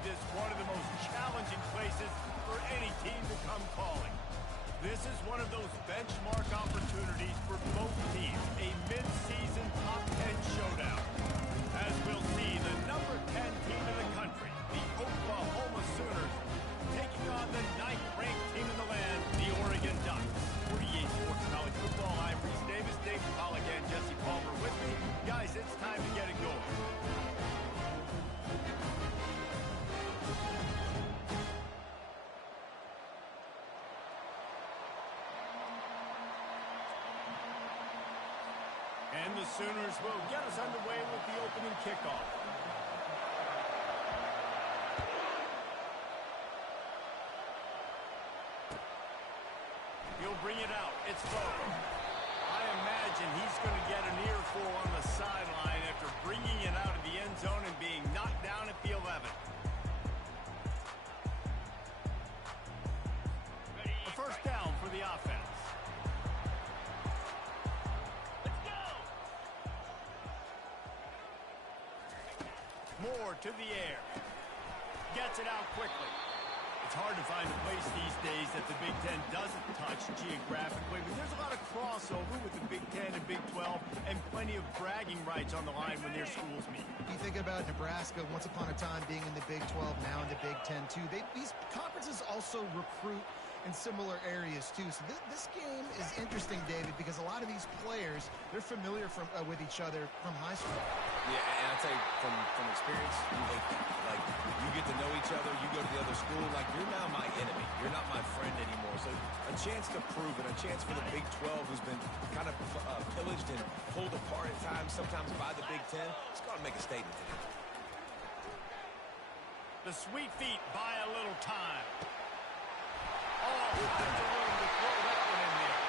made this one of the most challenging places for any team to come calling. This is one of those benchmark opportunities for both teams, a mid-season top 10 showdown. As we'll see, the number 10 team in the country, the Oklahoma Sooners, taking on the 9th-ranked team in the land, the Oregon Ducks. For EA Sports College Football, I'm Reese Davis, Dave Pollock, and Jesse Palmer with me. Guys, it's time to get it going. And the Sooners will get us underway with the opening kickoff. He'll bring it out. It's Bowe. I imagine he's going to get an earful on the sideline after bringing it out of the end zone and being knocked down at the 11. A first down for the offense. Moore to the air. Gets it out quickly. It's hard to find a place these days that the Big Ten doesn't touch geographically, but there's a lot of crossover with the Big Ten and Big 12 and plenty of bragging rights on the line when their schools meet. You think about Nebraska once upon a time being in the Big 12, now in the Big Ten too. These conferences also recruit in similar areas too. So this game is interesting, David, because a lot of these players, they're familiar with each other from high school. Yeah, and I'll tell you, from experience, you hate that. Like, you get to know each other, you go to the other school, like, you're now my enemy. You're not my friend anymore. So a chance to prove it, a chance for the Big 12, who's been kind of pillaged and pulled apart at times, sometimes by the Big 10. It's got to make a statement today. The Sweet Feet buy a little time. Oh, finds a room to throw that one in there.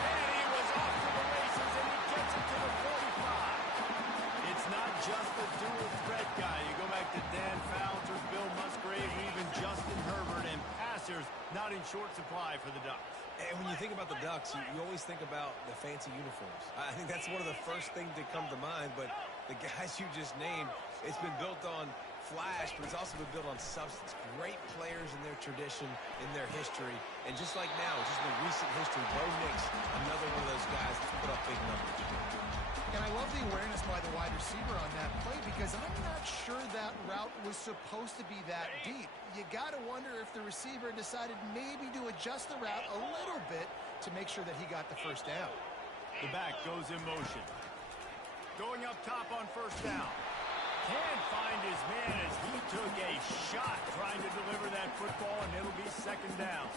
And he was off to the races, and he gets it to the 45. It's not just a dual threat guy. You go back to Dan Fouts, Bill Musgrave, even Justin Herbert, and passers not in short supply for the Ducks. And when you think about the Ducks, you always think about the fancy uniforms. I think that's one of the first things that come to mind, but the guys you just named, it's been built on flash, but it's also been built on substance. Great players in their tradition, in their history, and just like now, just in recent history, Bo Nix, another one of those guys that's put up big numbers. And I love the awareness by the wide receiver on that play because I'm not sure that route was supposed to be that deep. You got to wonder if the receiver decided maybe to adjust the route a little bit to make sure that he got the first down. The back goes in motion. Going up top on first down. Can't find his man as he took a shot trying to deliver that football, and it'll be second down.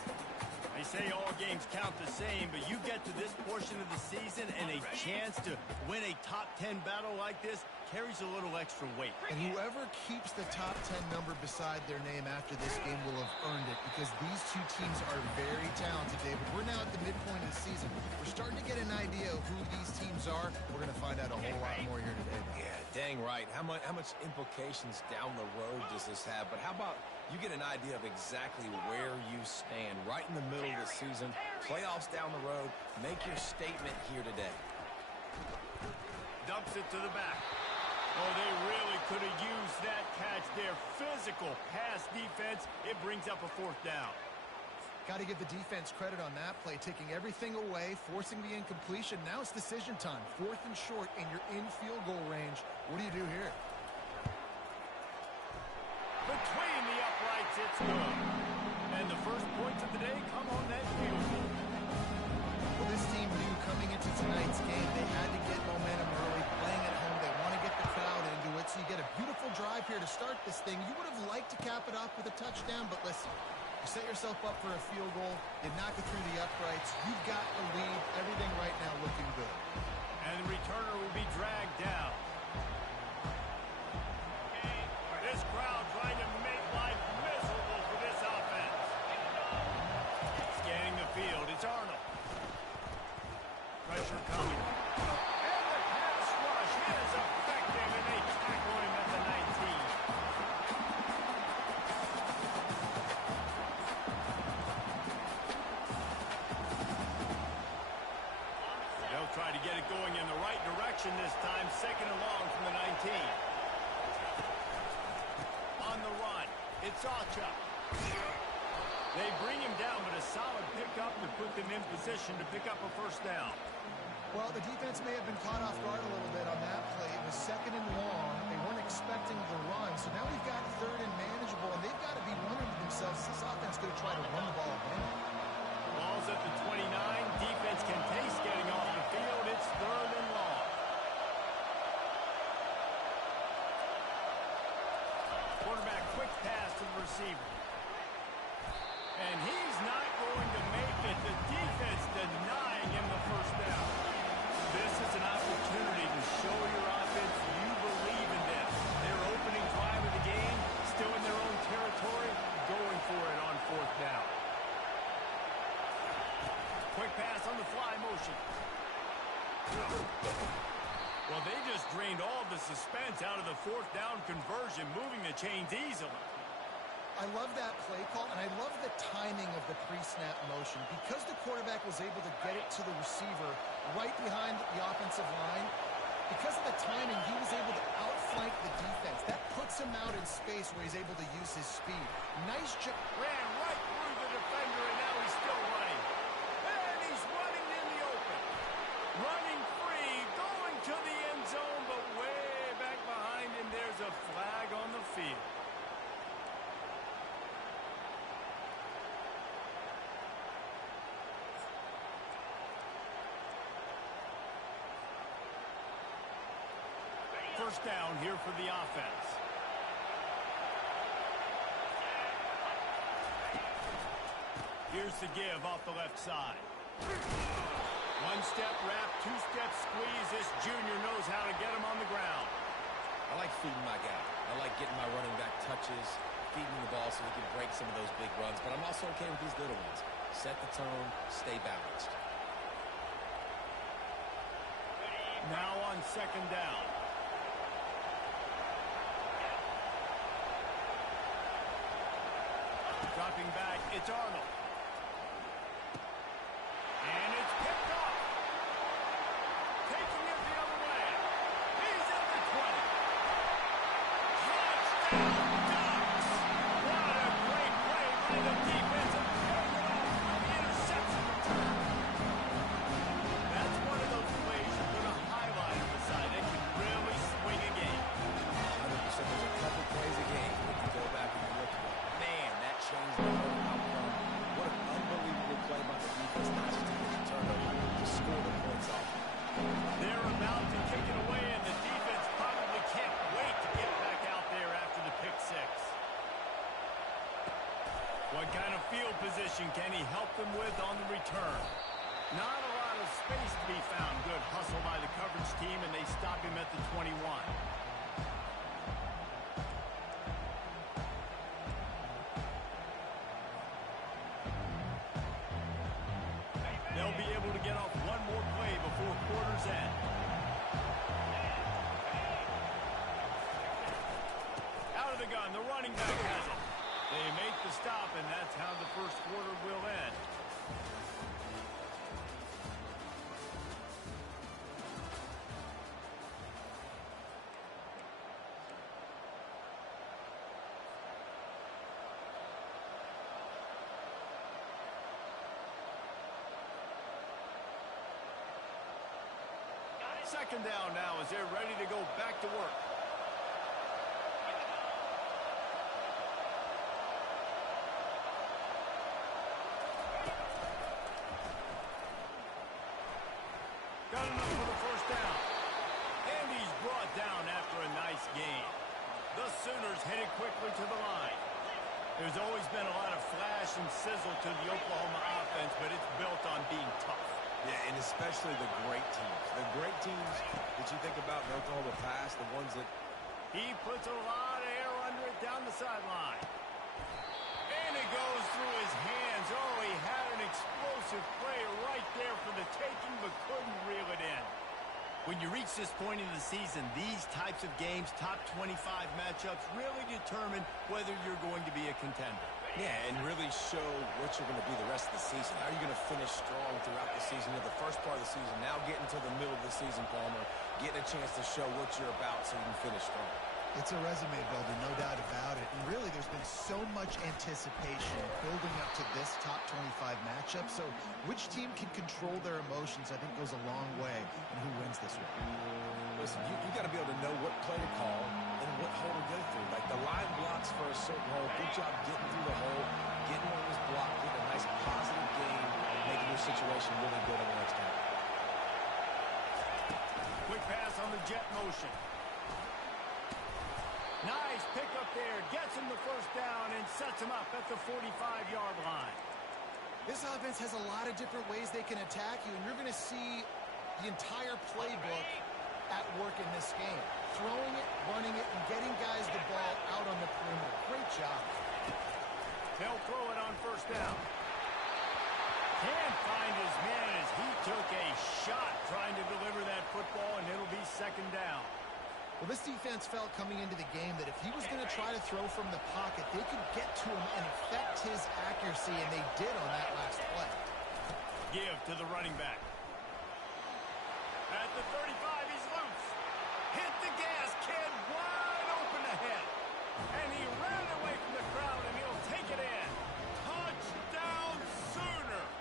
They say all games count the same, but you get to this portion of the season and a chance to win a top 10 battle like this carries a little extra weight. And whoever keeps the top 10 number beside their name after this game will have earned it because these two teams are very talented, David. We're now at the midpoint of the season. We're starting to get an idea of who these teams are. We're going to find out a whole lot more here today. Yeah, dang right. How much implications down the road does this have? But how about you get an idea of exactly where you stand right in the middle of the season, playoffs down the road, make your statement here today. Dumps it to the back. Oh, they really could have used that catch there. Physical pass defense. It brings up a fourth down. Got to give the defense credit on that play, taking everything away, forcing the incompletion. Now it's decision time. 4th and short, and you're in field goal range. What do you do here? Between the uprights, it's good. And the first points of the day come on that field goal. Well, this team knew coming into tonight's game they had to get momentum early, playing at home. They want to get the crowd into it, so you get a beautiful drive here to start this thing. You would have liked to cap it off with a touchdown, but listen, you set yourself up for a field goal, you knock it through the uprights, you've got the lead, everything right now looking good. And the returner will be dragged down. This crowd trying to make life miserable for this offense. Scanning the field, it's Arnold. Pressure coming. And the pass rush is effective, and they tackle him at the 19. They'll try to get it going in the right direction this time. Second and long from the 19. On the run. It's Ocha. They bring him down, but a solid pickup to put them in position to pick up a first down. Well, the defense may have been caught off guard a little bit on that play. It was second and long. They weren't expecting the run. So now we've got third and manageable, and they've got to be wondering to themselves, is this offense going to try to run the ball again? Ball's at the 29. Defense can taste getting off the field. It's third and long. Quarterback quick pass to the receiver. And he's not going to make it. The defense denying him the first down. This is an opportunity to show your offense you believe in them. Their opening drive of the game, still in their own territory, going for it on fourth down. Quick pass on the fly motion. Well, they just drained all the suspense out of the fourth down conversion, moving the chains easily. I love that play call, and I love the timing of the pre-snap motion. Because the quarterback was able to get it to the receiver right behind the offensive line, because of the timing, he was able to outflank the defense. That puts him out in space where he's able to use his speed. Nice job. Ran right through the defender, and now he's still running. And he's running in the open. Running free, going to the end zone, but way back behind him, there's a flag on the field. First down here for the offense. Here's the give off the left side. One-step wrap, two-step squeeze. This junior knows how to get him on the ground. I like feeding my guy. I like getting my running back touches, feeding the ball so he can break some of those big runs. But I'm also okay with these little ones. Set the tone, stay balanced. Now on second down. Dropping back, it's Arnold. And it's picked off. Taking it the other way. He's at the 20. Touchdown, Ducks! What a great play by the defense and pulling it off on the interception return. That's one of those plays you're going to highlight on the side that can really swing a game. 100%. There's a couple plays a game when you go back and you look at it. Man, that changed the whole outcome. What an unbelievable play by the defense, not just to get the turnover, to score the points off. They're about to kick it away, and the defense probably can't wait to get back out there after the pick six. What kind of field position can he help them with on the return? Not a lot of space to be found. Good hustle by the coverage team, and they stop him at the 21. They'll be able to get off one more play before quarter's end. Out of the gun, the running back has it. They make the stop, and that's how the first quarter will end. Second down now as they're ready to go back to work. Got enough for the first down. And he's brought down after a nice gain. The Sooners headed quickly to the line. There's always been a lot of flash and sizzle to the Oklahoma offense, but it's built on being tough. Yeah, and especially the great teams. The great teams that you think about in Oklahoma past, the ones that... He puts a lot of air under it down the sideline. And it goes through his hands. Oh, he had an explosive play right there for the taking, but couldn't reel it in. When you reach this point in the season, these types of games, top 25 matchups, really determine whether you're going to be a contender. Yeah, and really show what you're going to be the rest of the season. How are you going to finish strong throughout the season? In the first part of the season, now getting to the middle of the season, Palmer, getting a chance to show what you're about so you can finish strong. It's a resume builder, no doubt about it. And really, there's been so much anticipation building up to this top 25 matchup. So which team can control their emotions, I think, goes a long way in who wins this one. Listen, you got to be able to know what play to call and what hole to go through. Like the line blocks for a certain hole. Good job getting through the hole, getting one of this block, getting a nice positive gain, making your situation really good on the next time. Quick pass on the jet motion. Nice pick up there. Gets him the first down and sets him up at the 45-yard line. This offense has a lot of different ways they can attack you, and you're going to see the entire playbook at work in this game. Throwing it, running it, and getting guys the ball out on the perimeter. Great job. They'll throw it on first down. Can't find his man as he took a shot trying to deliver that football, and it'll be second down. Well, this defense felt coming into the game that if he was going to try to throw from the pocket, they could get to him and affect his accuracy, and they did on that last play. Give to the running back. At the 35, he's loose. Hit the gas, kid, wide open ahead. And he ran away from the crowd, and he'll take it in. Touchdown, Sooners!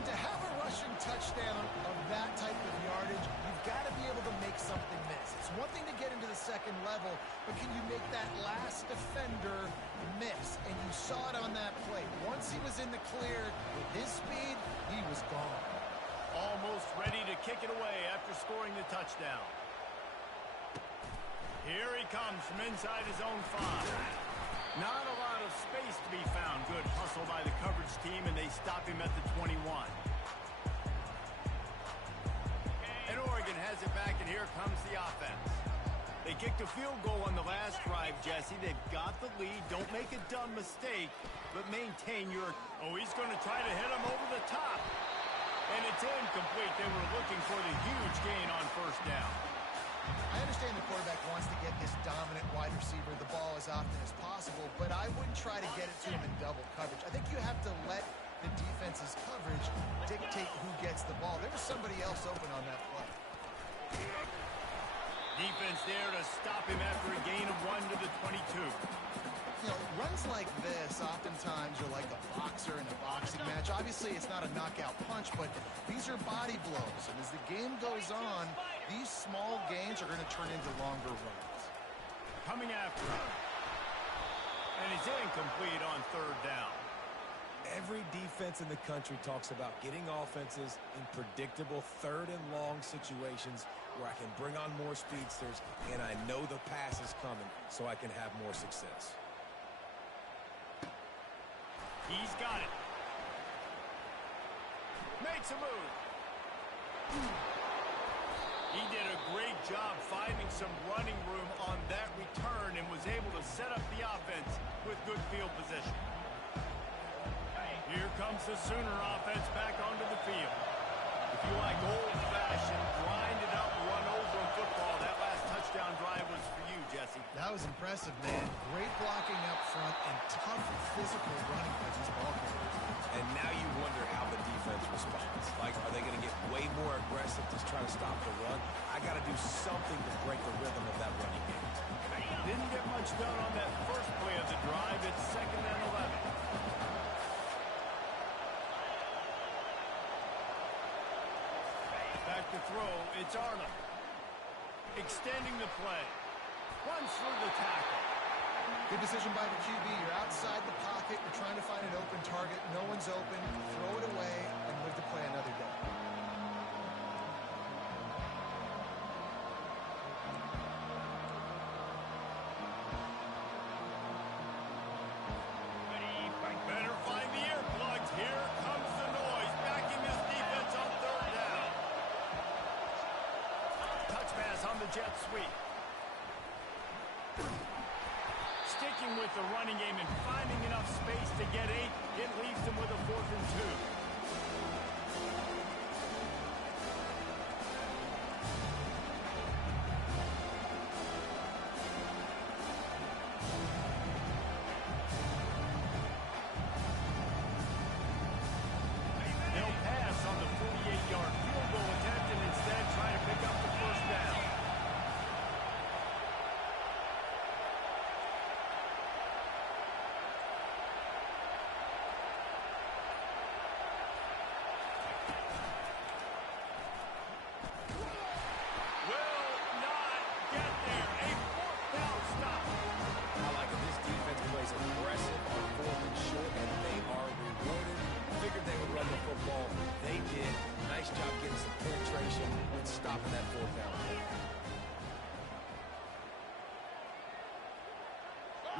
And to have a rushing touchdown of that type of yardage, you've got to be able to make something miss. It's one thing to get into the second level, but can you make that last defender miss? And you saw it on that play. Once he was in the clear with his speed, he was gone. Almost ready to kick it away after scoring the touchdown. Here he comes from inside his own 5. Not a lot of space to be found. Good hustle by the coverage team, and they stop him at the 21. And Oregon has it back, and here comes the offense. They kicked a field goal on the last drive, Jesse. They've got the lead. Don't make a dumb mistake, but maintain your... Oh, he's going to try to hit him over the top. And it's incomplete. They were looking for the huge gain on first down. I understand the quarterback wants to get this dominant wide receiver the ball as often as possible, but I wouldn't try to get it to him in double coverage. I think you have to let the defense's coverage dictate who gets the ball. There was somebody else open on that play. Defense there to stop him after a gain of 1 to the 22. You know, runs like this oftentimes are like a boxer in a boxing match. Obviously, it's not a knockout punch, but these are body blows. And as the game goes on, these small gains are going to turn into longer runs. Coming after him. And he's incomplete on third down. Every defense in the country talks about getting offenses in predictable third and long situations where I can bring on more speedsters and I know the pass is coming so I can have more success. He's got it. Makes a move. He did a great job finding some running room on that return and was able to set up the offense with good field position. Here comes the Sooner offense back onto the field. If you like old-fashioned, grind-it-up, run-over football, that last touchdown drive was for you, Jesse. That was impressive, man. Great blocking up front and tough physical running by these ball carriers. And now you wonder how the defense responds. Like, are they going to get way more aggressive to try to stop the run? I got to do something to break the rhythm of that running game. Didn't get much done on that first play of the drive. It's 2nd and 11. Back to throw, it's Arnold. Extending the play. Runs through the tackle. Good decision by the QB. You're outside the pocket. You're trying to find an open target. No one's open. Throw it away and live to play another day. Better find the earplugs. Here comes the noise. Backing this defense on third down. Touch pass on the jet sweep. Sticking with the running game and finding enough space to get 8. It leaves them with a 4th and 2. They'll pass on the 48-yard field goal attempt and instead try to pick up the first down.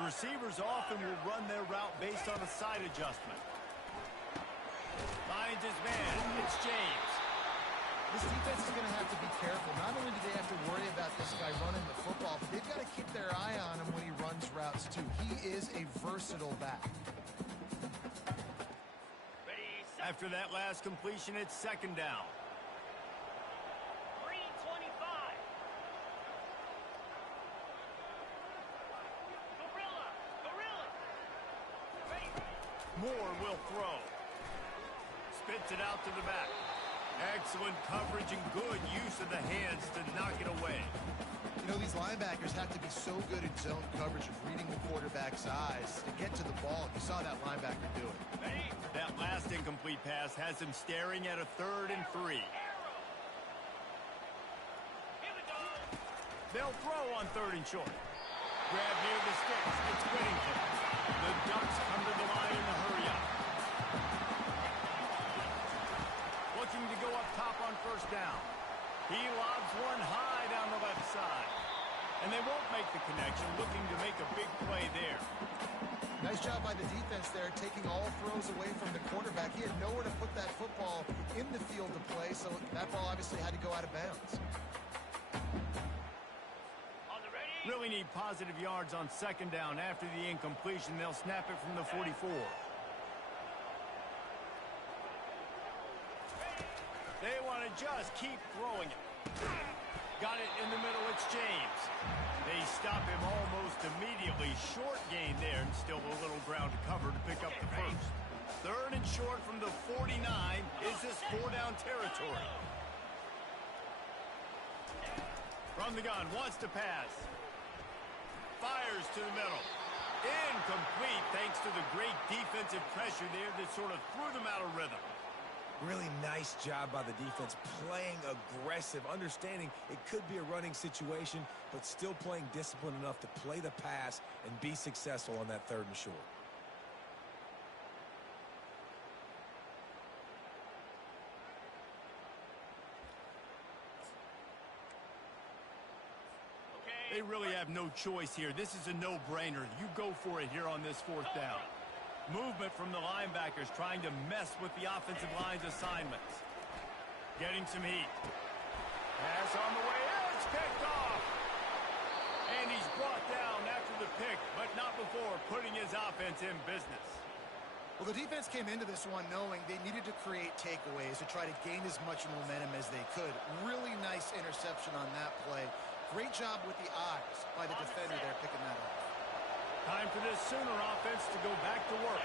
receivers often will run their route based on a side adjustment. Finds his man. It's James. This defense is going to have to be careful. Not only do they have to worry about this guy running the football, but they've got to keep their eye on him when he runs routes, too. He is a versatile back. After that last completion, it's second down. 3:25. Gorilla. Moore will throw. Spits it out to the back. Excellent coverage and good use of the hands to knock it away. You know, these linebackers have to be so good in zone coverage of reading the quarterback's eyes to get to the ball. You saw that linebacker do it. That last incomplete pass has him staring at a 3rd and 3. They'll throw on 3rd and short. Grab near the sticks. It's Whittington. The Ducks come to the line in the hurry-up. Looking to go up top on 1st down. He lobs one high down the left side. And they won't make the connection, looking to make a big play there. Nice job by the defense there, taking all throws away from the quarterback. He had nowhere to put that football in the field to play, so that ball obviously had to go out of bounds. Really need positive yards on 2nd down. After the incompletion, they'll snap it from the 44. They want to just keep throwing it. Got it in the middle. It's James. They stop him almost immediately. Short gain there, and still a little ground to cover to pick up the first. 3rd and short from the 49. Is this 4-down territory? From the gun, wants to pass. Fires to the middle. Incomplete thanks to the great defensive pressure there that sort of threw them out of rhythm. Really nice job by the defense, playing aggressive, understanding it could be a running situation, but still playing disciplined enough to play the pass and be successful on that 3rd and short. They really have no choice here. This is a no-brainer. You go for it here on this 4th down. Movement from the linebackers trying to mess with the offensive line's assignments. Getting some heat. Pass on the way. It's picked off. And he's brought down after the pick, but not before putting his offense in business. Well, the defense came into this one knowing they needed to create takeaways to try to gain as much momentum as they could. Really nice interception on that play. Great job with the eyes by the defender there picking that up. Time for this Sooner offense to go back to work.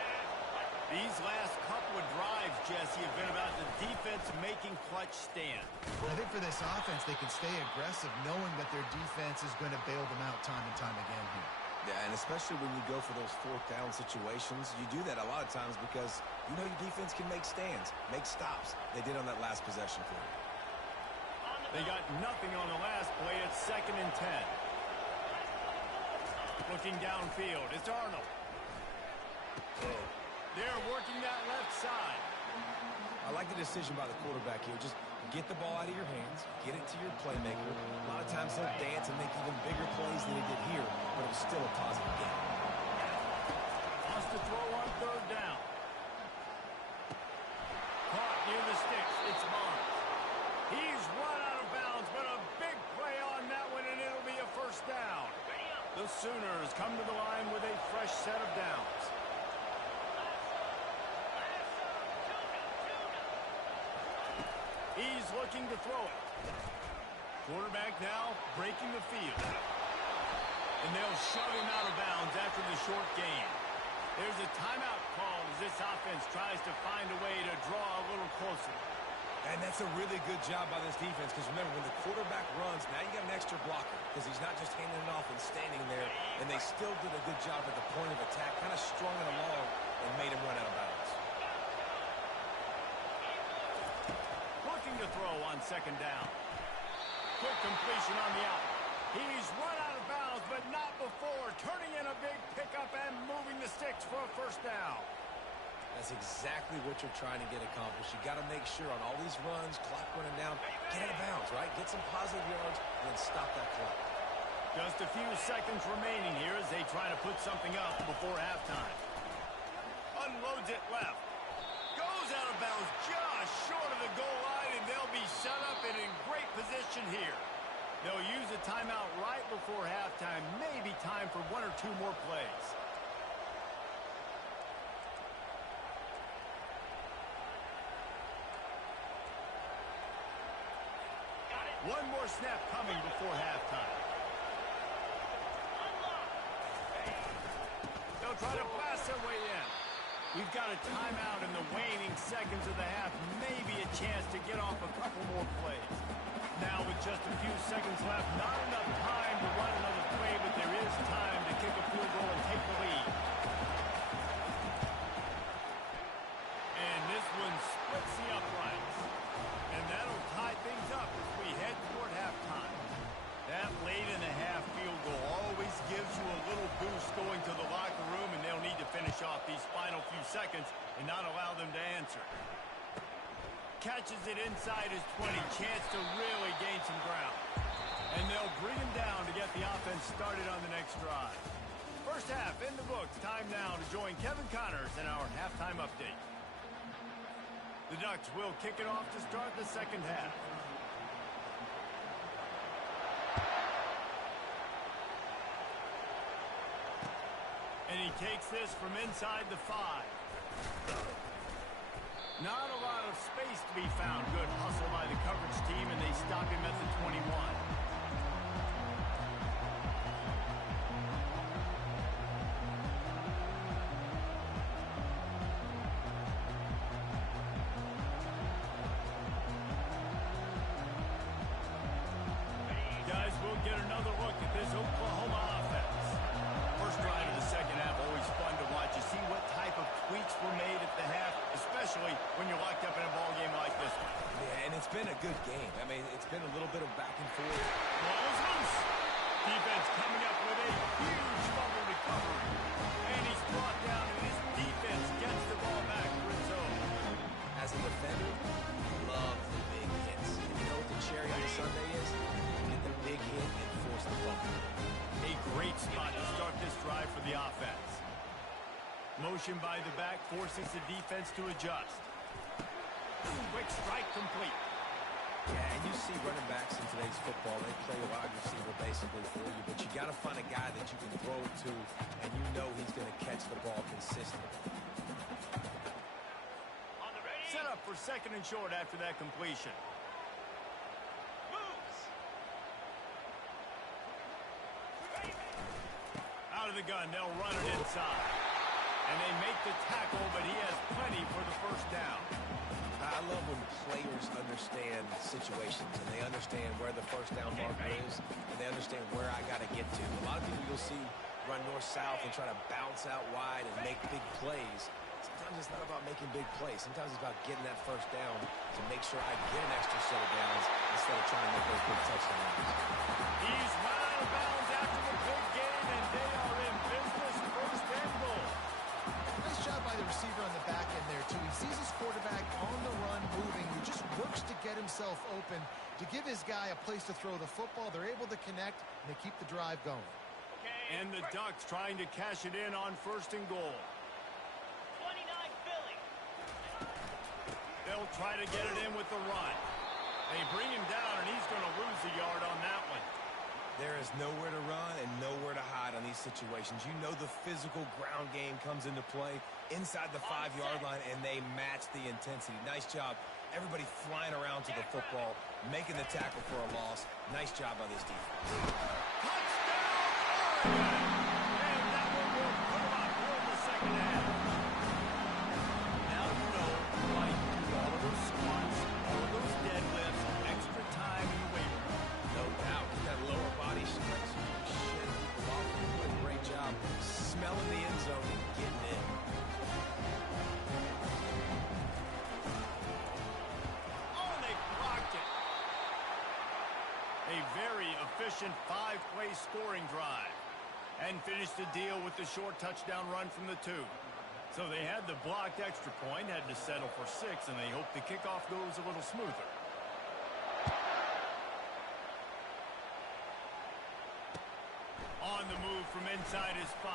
These last couple of drives, Jesse, have been about the defense making clutch stand. I think for this offense, they can stay aggressive knowing that their defense is going to bail them out time and time again here. Yeah, and especially when you go for those 4th down situations, you do that a lot of times because you know your defense can make stands, make stops. They did on that last possession for you. They got nothing on the last play. It's 2nd and 10. Looking downfield, it's Arnold. They're working that left side. I like the decision by the quarterback here. Just get the ball out of your hands, get it to your playmaker. A lot of times they'll dance and make even bigger plays than he did here, but it was still a positive game. Wants to throw on 3rd down. Caught near the sticks. It's Barnes. He's run out of bounds, but a big play on that one, and it'll be a 1st down. The Sooners come to the line with a fresh set of downs. He's looking to throw it. Quarterback now breaking the field. And they'll shove him out of bounds after the short gain. There's a timeout called as this offense tries to find a way to draw a little closer. And that's a really good job by this defense because remember, when the quarterback runs, now you got an extra blocker because he's not just handing it off and standing there, and they still did a good job at the point of attack, kind of strung it along and made him run out of bounds. Looking to throw on 2nd down. Quick completion on the out. He's run out of bounds, but not before turning in a big pickup and moving the sticks for a 1st down. That's exactly what you're trying to get accomplished. You got to make sure on all these runs, clock running down, get out of bounds, right? Get some positive yards and then stop that clock. Just a few seconds remaining here as they try to put something up before halftime. Unloads it left. Goes out of bounds just short of the goal line, and they'll be set up and in great position here. They'll use a timeout right before halftime. Maybe time for one or two more plays. One more snap coming before halftime. They'll try to blast their way in. We've got a timeout in the waning seconds of the half. Maybe a chance to get off a couple more plays. Now with just a few seconds left, not enough time to run another play, but there is time to kick a field goal and take the lead. And this one splits the uprights. And that'll tie things up as we head toward halftime. That late in the half field goal always gives you a little boost going to the locker room, and they'll need to finish off these final few seconds and not allow them to answer. Catches it inside his 20, chance to really gain some ground. And they'll bring him down to get the offense started on the next drive. First half in the books. Time now to join Kevin Connors in our halftime update. The Ducks will kick it off to start the second half. And he takes this from inside the 5. Not a lot of space to be found. Good hustle by the coverage team, and they stop him at the 21. Guys, we'll get another look at this Oklahoma offense. First drive of the second half, always fun to watch. You see what type of tweaks were made at the half, especially when you're locked up in a ball game like this one. Yeah, and it's been a good game. I mean, it's been a little bit of back and forth. Ball is loose. Defense coming up with a huge fumble recovery. And he's brought down, and his defense gets the ball back for its own. As a defender, love the big hits. And you know what the cherry on the sundae is? Get the big hit and force the fumble. A great spot to start this drive for the offense. Motion by the back forces the defense to adjust. Quick strike complete. Yeah, and you see running backs in today's football, they play a wide receiver basically for you, but you got to find a guy that you can throw it to, and you know he's going to catch the ball consistently. Set up for second and short after that completion. Out of the gun, they'll run it inside. And they make the tackle, but he has plenty for the first down. I love when players understand situations, and they understand where the first down marker is, and they understand where I got to get to. A lot of people you'll see run north-south and try to bounce out wide and make big plays. Sometimes it's not about making big plays. Sometimes it's about getting that first down to make sure I get an extra set of downs instead of trying to make those big touchdowns. He's run out of bounds after the big game, and they are in business, first and goal. Nice job by the receiver on the back end there, too. He sees his quarterback on the run moving. He just works to get himself open to give his guy a place to throw the football. They're able to connect, and they keep the drive going. And the Ducks trying to cash it in on first and goal. 29 Philly. They'll try to get it in with the run. They bring him down, and he's going to lose a yard on that one. There is nowhere to run and nowhere to hide on these situations. You know the physical ground game comes into play inside the 5-yard line, and they match the intensity. Nice job. Everybody flying around to the football, making the tackle for a loss. Nice job by this defense. Touchdown, Oregon! And that one will put him up here in the second half. Now you know why you do all of those squats, all of those deadlifts, extra time in the weight room. No doubt. That lower body stretch, shit, people off. You do a great job smelling the end zone and getting in. Oh, they blocked it. A very efficient 5-play scoring drive. And finished the deal with the short touchdown run from the 2. So they had the blocked extra point, had to settle for 6, and they hope the kickoff goes a little smoother. on the move from inside his 5.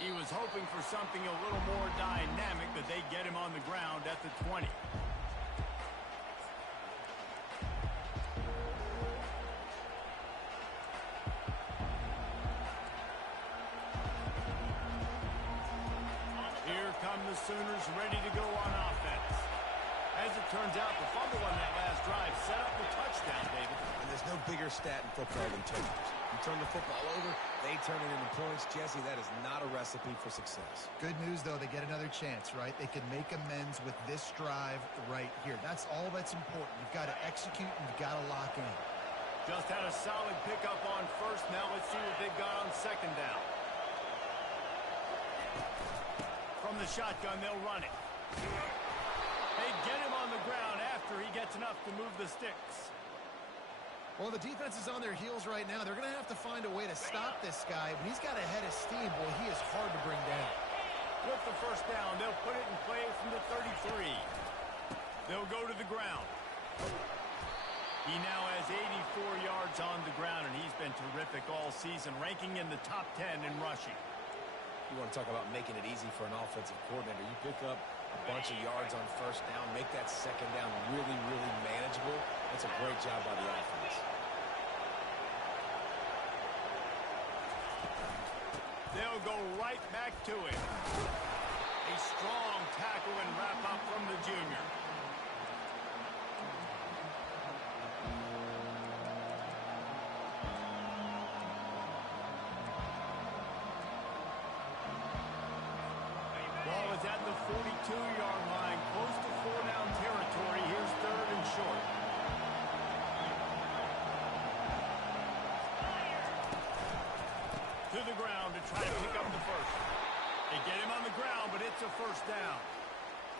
He was hoping for something a little more dynamic, but they get him on the ground at the 20. Here come the Sooners ready to go on offense. As it turns out, the fumble on that last drive set up the touchdown, David. And there's no bigger stat in football than turnovers. You turn the football over, they turn it into points. Jesse, that is not a recipe for success. Good news, though, they get another chance, right? They can make amends with this drive right here. That's all that's important. You've got to execute and you've got to lock in. Just had a solid pickup on first. Now let's see what they've got on second down. From the shotgun, they'll run it. They get him on the ground after he gets enough to move the sticks. Well, the defense is on their heels right now. They're going to have to find a way to stop this guy. When he's got a head of steam, boy, he is hard to bring down. With the first down, they'll put it in play from the 33. They'll go to the ground. He now has 84 yards on the ground, and he's been terrific all season, ranking in the top 10 in rushing. You want to talk about making it easy for an offensive coordinator. You pick up a bunch of yards on first down, make that second down really, really manageable. That's a great job by the offense. They'll go right back to it. A strong tackle and wrap up from the junior. Ball is at the 42-yard line, close to 4-down territory. Here's third and short. To the ground to try to pick up the first. They get him on the ground, but it's a first down.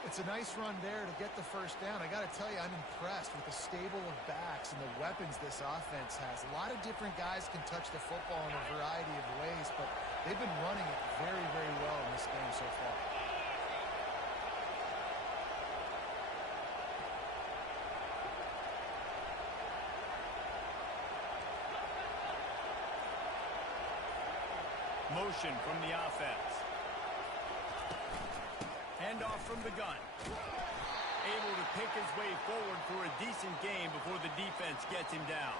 It's a nice run there to get the first down. I got to tell you, I'm impressed with the stable of backs and the weapons this offense has. A lot of different guys can touch the football in a variety of ways, but they've been running it very, very well in this game so far. Motion from the offense. Handoff from the gun. Able to pick his way forward for a decent game before the defense gets him down.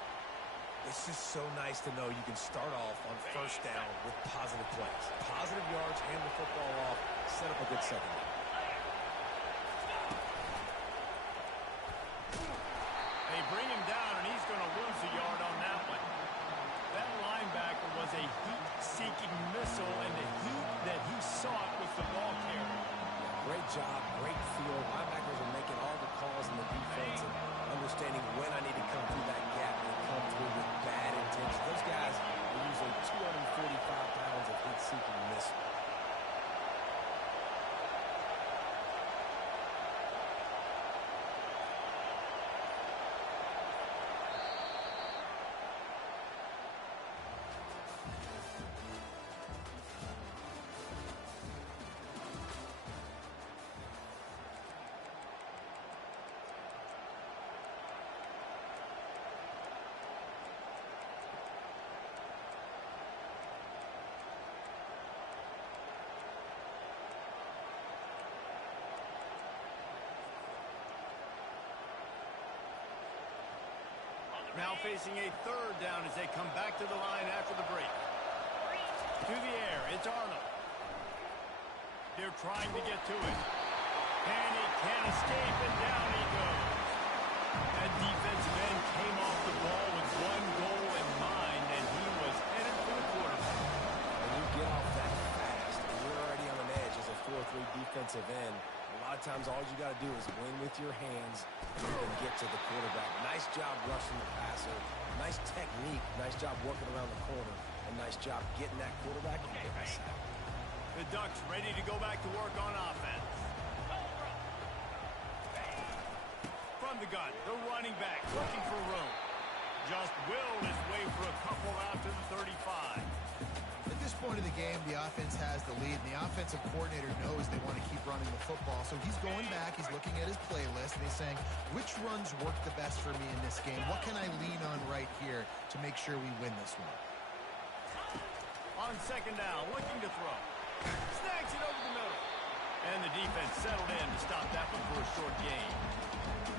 It's just so nice to know you can start off on first down with positive plays. Positive yards, hand the football off, set up a good second down. They bring him down, and he's going to lose a yard on that one. That linebacker was a heat-seeking missile, and the heat that he sought was the ball carrier. Great job, great feel. Linebackers are making all the calls in the defense and understanding when I need to come through that gap and come through with bad intentions. Those guys are usually 245 pounds of heat-seeking missile. Now facing a third down as they come back to the line after the break. To the air, it's Arnold. They're trying to get to it. And he can't escape, and down he goes. That defensive end came off the ball with one goal in mind, and he was headed for the quarterback. When you get off that fast, and you're already on an edge as a 4-3 defensive end, a lot of times all you got to do is win with your hands and get to the quarterback. Nice job rushing the passer. Nice technique. Nice job working around the corner. And nice job getting that quarterback and getting the sack. The Ducks ready to go back to work on offense. From the gun, the running back looking for room. Just willed his way for a couple out to the 35. At this point of the game, the offense has the lead, and the offensive coordinator knows they want to keep running the football. So he's going back, he's looking at his playlist, and he's saying, which runs work the best for me in this game? What can I lean on right here to make sure we win this one? On second down, looking to throw. Snags it over the middle. And the defense settled in to stop that one for a short gain.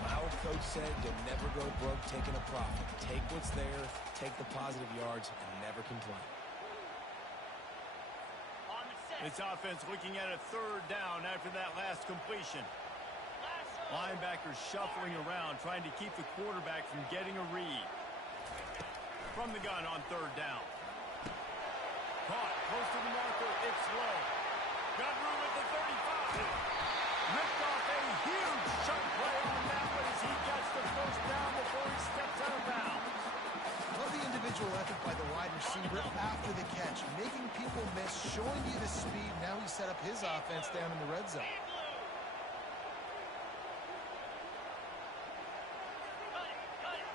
Our coach said you'll never go broke taking a profit. Take what's there, take the positive yards, and never complain. On the set. This offense looking at a third down after that last completion. Lasso. Linebackers shuffling around, trying to keep the quarterback from getting a read. From the gun on third down. Caught, close to the marker, it's low. Got room at the 35. Ripped off a huge chunk play on that one as he gets the first down before he steps out of bounds. Love the individual effort by the wide receiver after the catch, making people miss, showing you the speed. Now he set up his offense down in the red zone. Big blue. Cut it, cut it.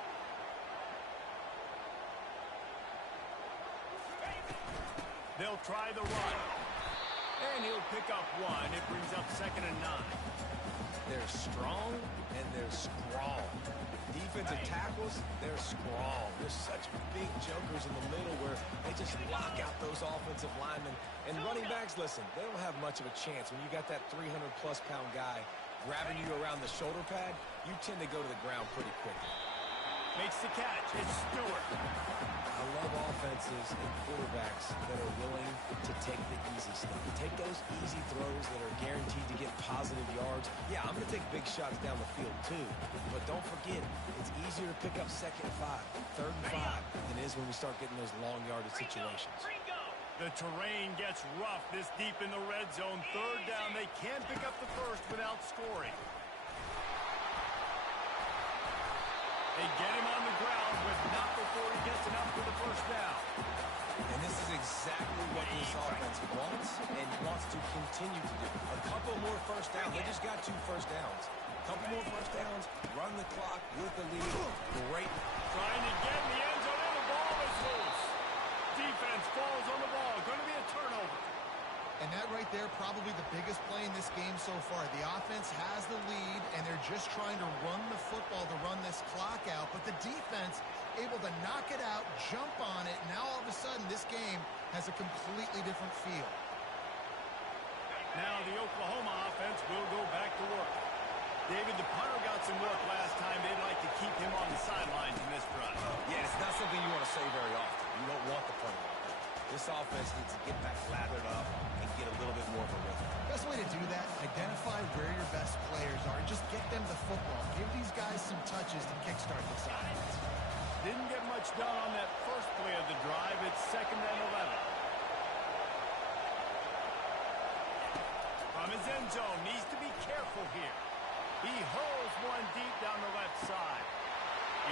They'll try the run. And he'll pick up one. It brings up 2nd and 9. They're strong and they're scrawl. Defensive tackles, they're scrawl. They're such big jokers in the middle where they just lock out those offensive linemen. And running backs, listen, they don't have much of a chance. When you got that 300-plus pound guy grabbing you around the shoulder pad, you tend to go to the ground pretty quickly. Makes the catch. It's Stewart. I love offenses and quarterbacks that are willing to take the easy stuff. Take those easy throws that are guaranteed to get positive yards. Yeah, I'm going to take big shots down the field too. But don't forget, it's easier to pick up 2nd and 5, 3rd and 5 than it is when we start getting those long yardage situations. Ringo. The terrain gets rough this deep in the red zone. Third down, they can't pick up the first without scoring. They get him on the ground, but not before he gets enough for the first down. And this is exactly what this offense wants and wants to continue to do. A couple more first downs. They just got 2 first downs. A couple more first downs, run the clock with the lead. Great. Trying to get in the end zone, and the ball is loose. Defense falls on the ball. Going to be a turnover. And that right there, probably the biggest play in this game so far. The offense has the lead, and they're just trying to run the football to run this clock out. But the defense able to knock it out, jump on it. Now all of a sudden, this game has a completely different feel. Now the Oklahoma offense will go back to work. David, the punter got some work last time. They'd like to keep him on the sidelines in this drive. Yeah, it's not something you want to say very often. You don't want the punter. This offense needs to get back lathered up and get a little bit more of a rhythm. Best way to do that, identify where your best players are. Just get them the football. Give these guys some touches to kickstart this offense. Didn't get much done on that first play of the drive. It's 2nd and 11. From his end zone, needs to be careful here. He hurls one deep down the left side.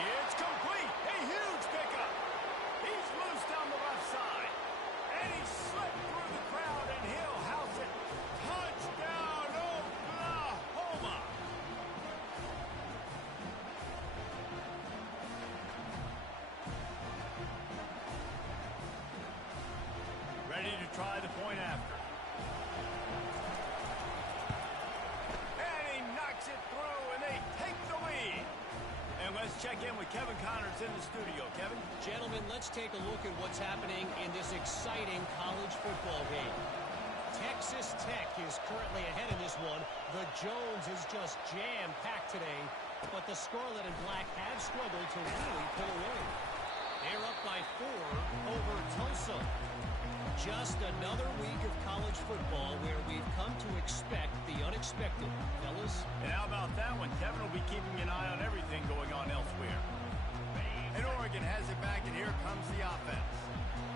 It's complete. A huge pickup. He's loose down the left side. And he slipped through the crowd, and he'll house it. Touchdown, Oklahoma! Ready to try the point after. And he knocks it through, and they take the lead. And let's check in with Kevin Connors in the studio. Kevin? Gentlemen, let's take a look at what's happening in this exciting college football game. Texas Tech is currently ahead in this one. The Jones is just jam-packed today, but the Scarlet and Black have struggled to really pull away. They're up by 4 over Tulsa. Just another week of college football where we've come to expect the unexpected. Fellas? And how about that one? Kevin will be keeping an eye on everything going on elsewhere. And Oregon has it back, and here comes the offense.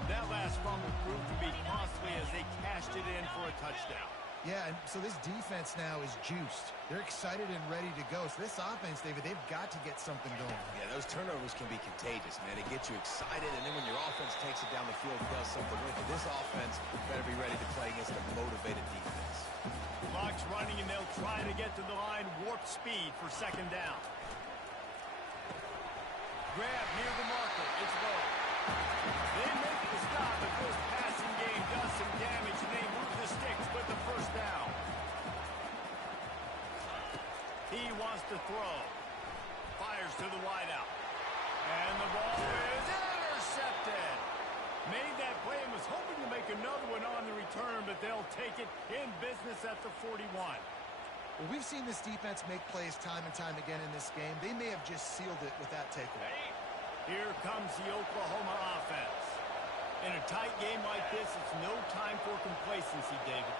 That last fumble proved to be costly as they cashed it in for a touchdown. Yeah, and so this defense now is juiced. They're excited and ready to go. So this offense, David, they've got to get something going. Yeah, those turnovers can be contagious, man. It gets you excited, and then when your offense takes it down the field and does something with it, this offense better be ready to play against a motivated defense. Clock's running, and they'll try to get to the line, warp speed for 2nd down. Grab near the marker. It's low. They make the stop, but this passing game does some damage, and they move the sticks with the first down. He wants to throw. Fires to the wideout. And the ball is intercepted. Made that play and was hoping to make they'll take it in business at the 41. Well, we've seen this defense make plays time and time again in this game. They may have just sealed it with that takeaway. Here comes the Oklahoma offense. In a tight game like this, it's no time for complacency, David.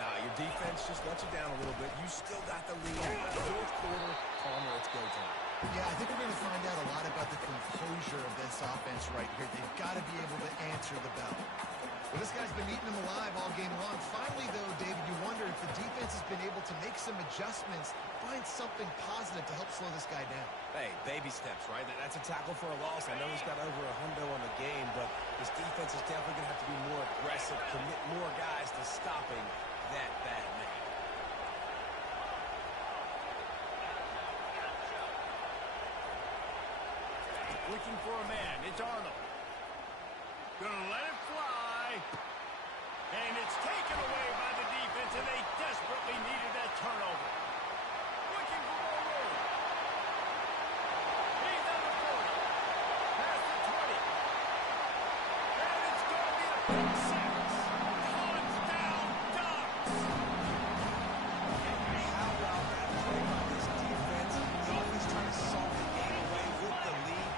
Nah, your defense just let you down a little bit. You still got the lead. Fourth quarter, Palmer, it's go time. Yeah, I think we're going to find out a lot about the composure of this offense right here. They've got to be able to answer the bell. Well, this guy's been eating them alive all game long. Finally, though, David, you wonder if the defense has been able to make some adjustments, find something positive to help slow this guy down. Hey, baby steps, right? That's a tackle for a loss. I know he's got over $100 on the game, but this defense is definitely going to have to be more aggressive, commit more guys to stopping that bad man. Looking for a man. It's Arnold. Gonna let it fly. And it's taken away by the defense, and they desperately needed that turnover. Looking for more room. He's on the 40. Past the 20. And it's going to be a pick six. Collins down, ducks. How about that play by this defense? The offense trying to solve the game away with the lead.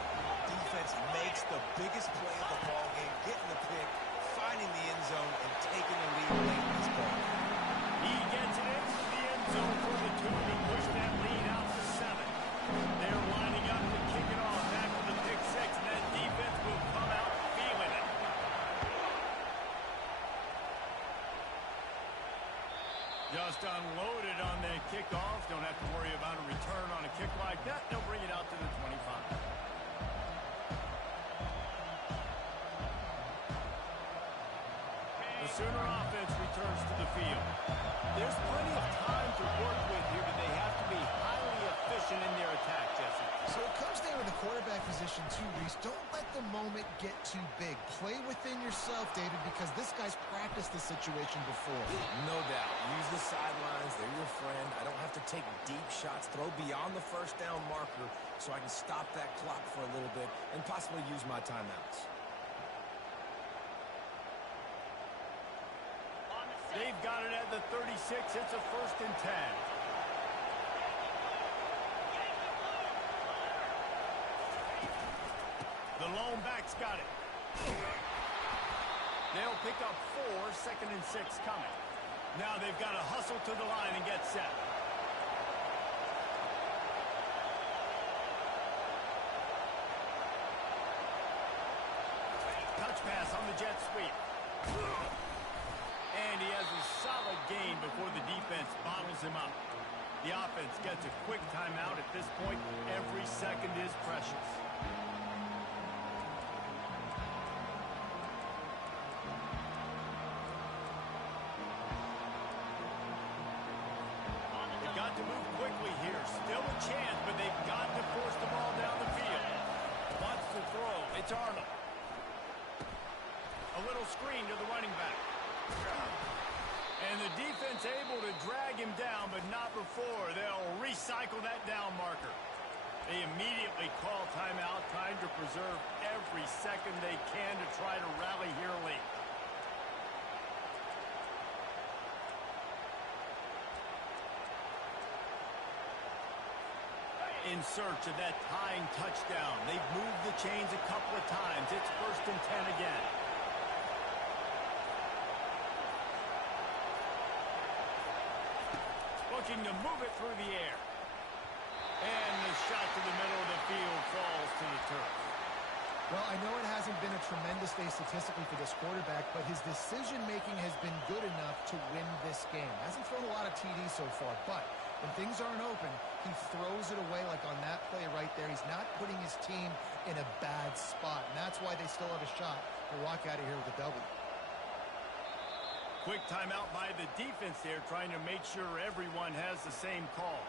Defense makes the biggest play of the ball game, getting the pick, finding the end zone, and taking the lead late in this ball. He gets it into the end zone for the 2 to push that lead out to 7. They're lining up to kick it off after the pick six, and that defense will come out feeling it. Just unloaded on that kickoff. Don't have to worry about a return on a kick like that. They'll bring it out to the 25. The Sooner offense returns to the field. There's plenty of time to work with here, but they have to be highly efficient in their attack, Jesse. So it comes down to the quarterback position too, Reese. Don't let the moment get too big. Play within yourself, David, because this guy's practiced this situation before. No doubt. Use the sidelines. They're your friend. I don't have to take deep shots. Throw beyond the first down marker so I can stop that clock for a little bit and possibly use my timeouts. They've got it at the 36. It's a 1st and 10. The lone back's got it. They'll pick up 4, 2nd and 6 coming. Now they've got to hustle to the line and get set. Touch pass on the jet sweep. And he has a solid gain before the defense bottles him up. The offense gets a quick timeout at this point. Every second is precious. They've got to move quickly here. Still a chance, but they've got to force the ball down the field. Wants to throw. It's Arnold. A little screen to the running back. And the defense able to drag him down, but not before. They'll recycle that down marker. They immediately call timeout, trying to preserve every second they can to try to rally here late. In search of that tying touchdown. They've moved the chains a couple of times. It's 1st and 10 again. Looking to move it through the air. And the shot to the middle of the field falls to the turf. Well, I know it hasn't been a tremendous day statistically for this quarterback, but his decision-making has been good enough to win this game. Hasn't thrown a lot of TDs so far, but when things aren't open, he throws it away like on that play right there. He's not putting his team in a bad spot, and that's why they still have a shot to walk out of here with a W. Quick timeout by the defense there, trying to make sure everyone has the same call.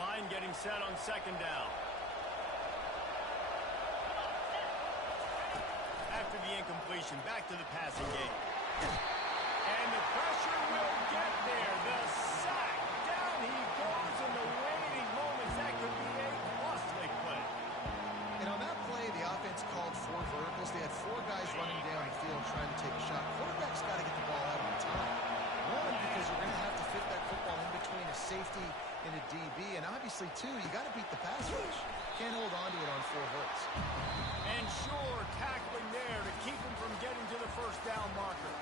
Line getting set on 2nd down. After the incompletion, back to the passing game. And the pressure will get there. The sack. Down he goes in the waiting moments. That could be a costly play. And on that play, the offense called 4 verticals. They had 4 guys running down the field trying to take a shot. Quarterback's got to get the ball out on time. One, because you're going to have to fit that football in between a safety and a DB. And obviously, two, you got to beat the pass rush. Can't hold on to it on 4 verts. And sure, tackling there to keep him from getting to the first down marker.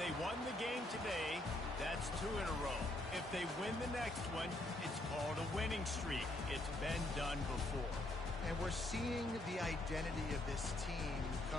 They won the game today. That's 2 in a row. If they win the next one, it's called a winning streak. It's been done before. And we're seeing the identity of this team come